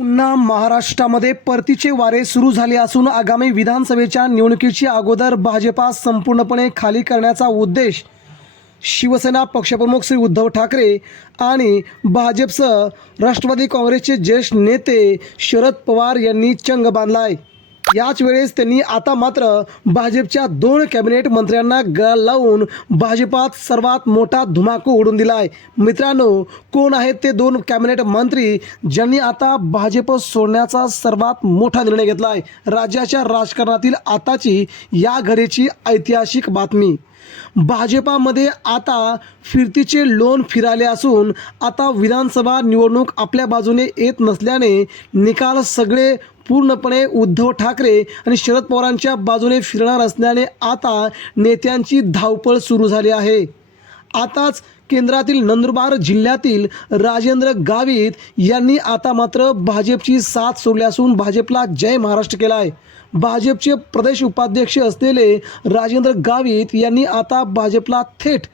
पुन्हा महाराष्ट्रामध्ये परतीचे वारे सुरू झाले असून आगामी विधानसभेच्या निवडणुकीची अगोदर भाजपा संपूर्णपणे खाली करण्याचा उद्देश शिवसेना पक्षप्रमुख श्री उद्धव ठाकरे आणि भाजपसह राष्ट्रवादी काँग्रेसचे ज्येष्ठ नेते शरद पवार यांनी चंग बांधलाय याच वेळेस त्यांनी आता मात्र भाजपच्या दोन कॅबिनेट मंत्र्यांना गळा लावून भाजपात सर्वात मोठा धुमाकूळ उडून दिलाय. मित्रांनो कोण आहेत ते दोन कॅबिनेट मंत्री ज्यांनी आता भाजप सोडण्याचा सर्वात मोठा निर्णय घेतलाय? राज्याच्या राजकारणातील आताची या घडीची ऐतिहासिक बातमी. भाजपामध्ये आता फिरतीचे लोन फिराले असून आता विधानसभा निवडणूक आपल्या बाजूने येत नसल्याने निकाल सगळे पूर्णपणे उद्धव ठाकरे आणि शरद पवारांच्या बाजूने फिरणार असल्याने आता नेत्यांची धावपळ सुरू झाली आहे. आताच केंद्रातील नंदुरबार जिल्ह्यातील राजेंद्र गावित यांनी आता मात्र भाजपची साथ सोडली असून भाजपला जय महाराष्ट्र केला आहे भाजपचे प्रदेश उपाध्यक्ष असलेले राजेंद्र गावित यांनी आता भाजपला थेट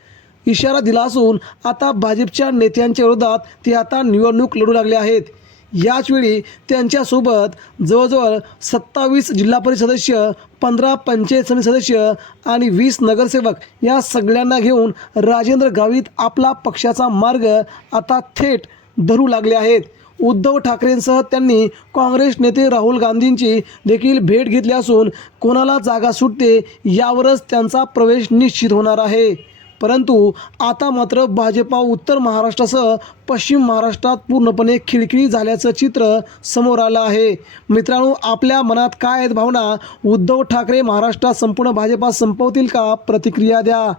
इशारा दिला असून आता भाजपच्या नेत्यांच्या विरोधात ते आता निवडणूक लढू लागले आहेत. याचवेळी त्यांच्यासोबत जवळजवळ सत्तावीस जिल्हा परिषद सदस्य पंधरा पंचायत समिती सदस्य आणि वीस नगरसेवक या सगळ्यांना घेऊन राजेंद्र गावित आपला पक्षाचा मार्ग आता थेट धरू लागले आहेत. उद्धव ठाकरेंसह त्यांनी काँग्रेस नेते राहुल गांधींची देखील भेट घेतली असून कोणाला जागा सुटते यावरच त्यांचा प्रवेश निश्चित होणार आहे. परंतु आता मात्र भाजपा उत्तर महाराष्ट्रासह पश्चिम महाराष्ट्रात पूर्णपणे खिळखिळी झाल्याचं चित्र समोर आलं आहे. मित्रांनो आपल्या मनात काय आहेत भावना? उद्धव ठाकरे महाराष्ट्रात संपूर्ण भाजपा संपवतील का? प्रतिक्रिया द्या.